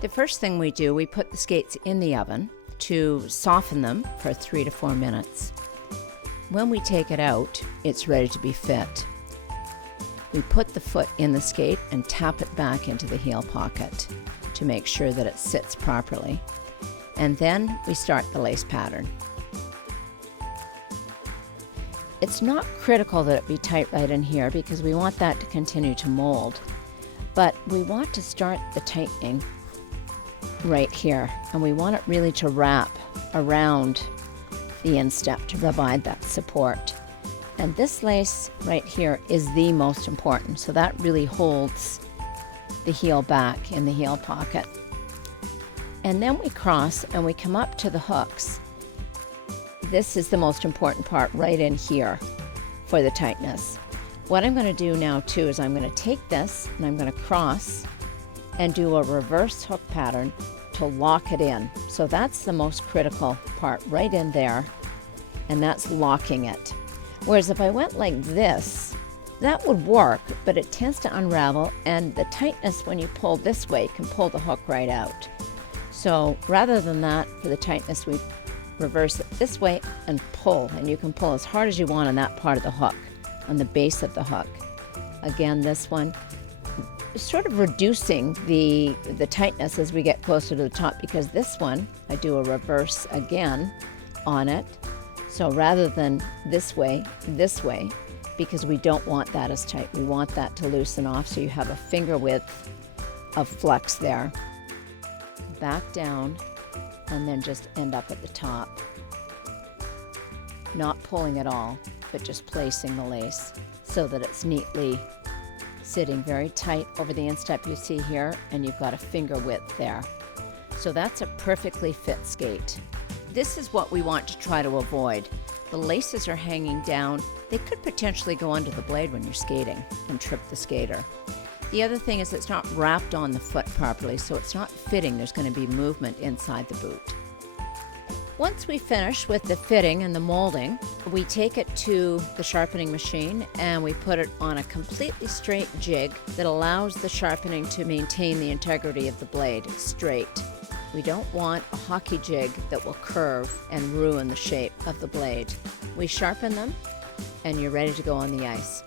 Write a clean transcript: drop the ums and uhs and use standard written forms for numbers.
The first thing we do, we put the skates in the oven to soften them for 3 to 4 minutes. When we take it out, it's ready to be fit. We put the foot in the skate and tap it back into the heel pocket to make sure that it sits properly. And then we start the lace pattern. It's not critical that it be tight right in here because we want that to continue to mold, but we want to start the tightening right here, and we want it really to wrap around the instep to provide that support. And this lace right here is the most important, so that really holds the heel back in the heel pocket. And then we cross and we come up to the hooks. This is the most important part right in here for the tightness. What I'm going to do now too is I'm going to take this and I'm going to cross and do a reverse hook pattern to lock it in. So that's the most critical part right in there, and that's locking it. Whereas if I went like this, that would work, but it tends to unravel, and the tightness when you pull this way can pull the hook right out. So rather than that, for the tightness, we reverse it this way and pull, and you can pull as hard as you want on that part of the hook, on the base of the hook. Again, this one, sort of reducing the tightness as we get closer to the top, because this one, I do a reverse again on it. So rather than this way, because we don't want that as tight. We want that to loosen off so you have a finger width of flex there. Back down and then just end up at the top. Not pulling at all, but just placing the lace so that it's neatly sitting very tight over the instep you see here, and you've got a finger width there. So that's a perfectly fit skate. This is what we want to try to avoid. The laces are hanging down. They could potentially go under the blade when you're skating and trip the skater. The other thing is it's not wrapped on the foot properly, so it's not fitting. There's going to be movement inside the boot. Once we finish with the fitting and the molding, we take it to the sharpening machine and we put it on a completely straight jig that allows the sharpening to maintain the integrity of the blade straight. We don't want a hockey jig that will curve and ruin the shape of the blade. We sharpen them and you're ready to go on the ice.